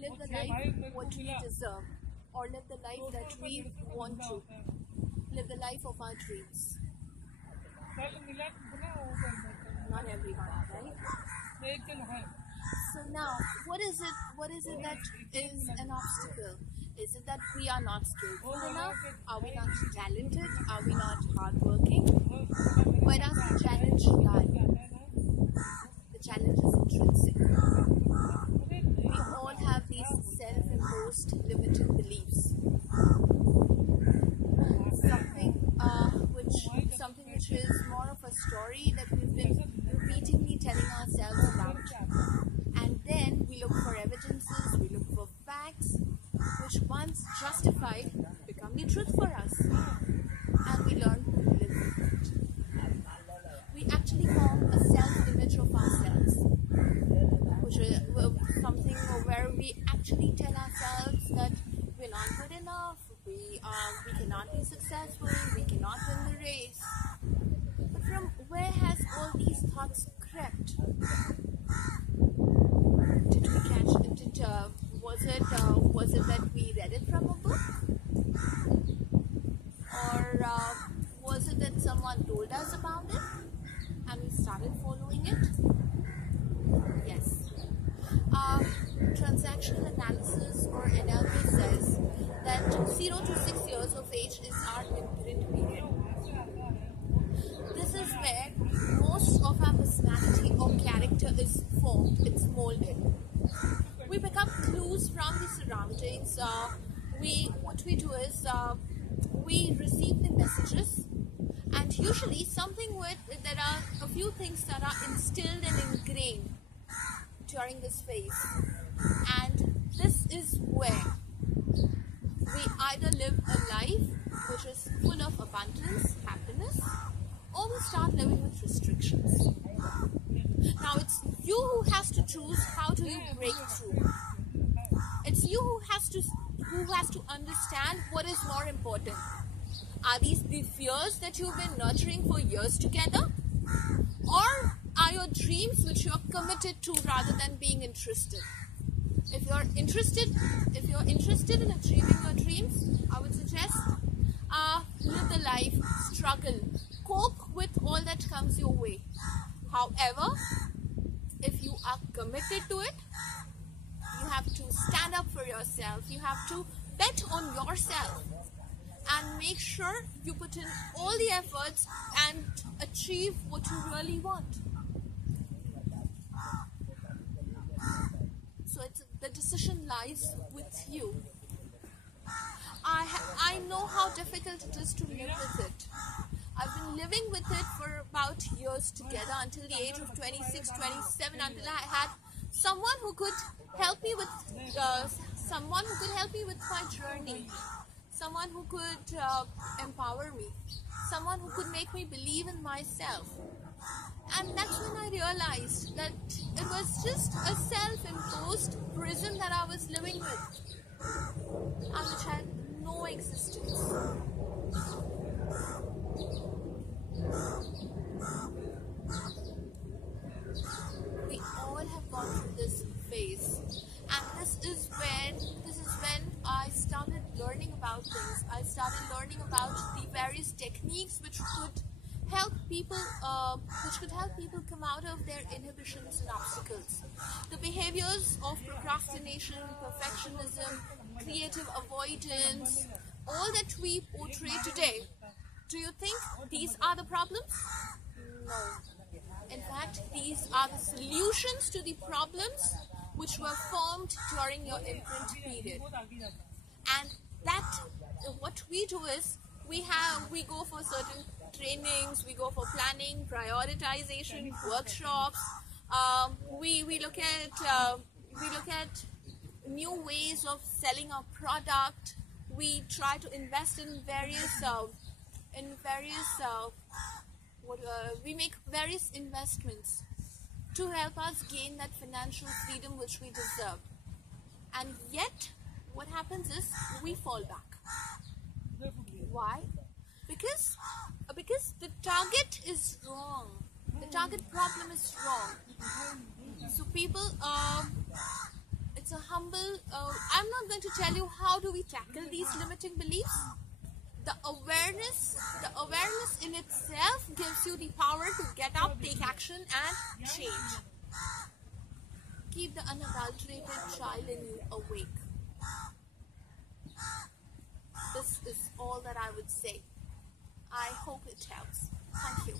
live the life what we deserve, or live the life that we want to, live the life of our dreams. Not everyone, right? So now, what is it? What is it that is an obstacle? Is it that we are not skillful enough? Are we not talented? Are we not hardworking? Where does the challenge lie? The challenge is intrinsic. We all have these self-imposed limiting beliefs. Something which is more of a story that we've been repeatedly telling ourselves about. And then we look for evidences, we look for facts, which once justified become the truth for us. And we learn to live with it. We actually form a self-image of ourselves, which is something where we actually tell ourselves that we're not good enough, we cannot be successful, we cannot win the race. But from where has all these thoughts crept? Did we catch it? Was it that we read it from a book? Or was it that someone told us about it and we started following it? Yes. Transactional analysis, or NLP, says that 0 to 6 years of age is our imprint period. This is where most of our personality or character is formed, it's molded. We pick up clues from the surroundings. What we do is we receive the messages, and usually there are a few things that are instilled and ingrained during this phase, and this is where we either live a life which is full of abundance, happiness, or we start living with restrictions. Now it's you who has to choose how do you break through. It's you who has to understand what is more important. Are these the fears that you've been nurturing for years together? Or are your dreams which you're committed to rather than being interested? If you're interested in achieving your dreams, I would suggest live the life, struggle, cope with all that comes your way. However, if you are committed to it, you have to stand up for yourself. You have to bet on yourself and make sure you put in all the efforts and achieve what you really want. So the decision lies with you. I know how difficult it is to live with it. I've been living with it for about years together, until the age of 26, 27, until I had someone who could help me with my journey, someone who could empower me, someone who could make me believe in myself. And that's when I realized that it was just a self-imposed prison that I was living with, and which had no existence. We all have gone through this phase, and this is when I started learning about things. I started learning about the various techniques which could help people come out of their inhibitions and obstacles. The behaviors of procrastination, perfectionism, creative avoidance, all that we portray today. Do you think these are the problems? No. In fact, these are the solutions to the problems which were formed during your imprint period. And what we do is we go for certain trainings, we go for planning, prioritization, workshops. We look at new ways of selling our product. We try to invest in we make various investments to help us gain that financial freedom which we deserve. And yet, what happens is we fall back. Why? Because the target is wrong. The target problem is wrong. So people, it's a humble, I'm not going to tell you how do we tackle these limiting beliefs. The awareness in itself gives you the power to get up, take action and change. Keep the unadulterated child in you awake. This is all that I would say. I hope it helps. Thank you.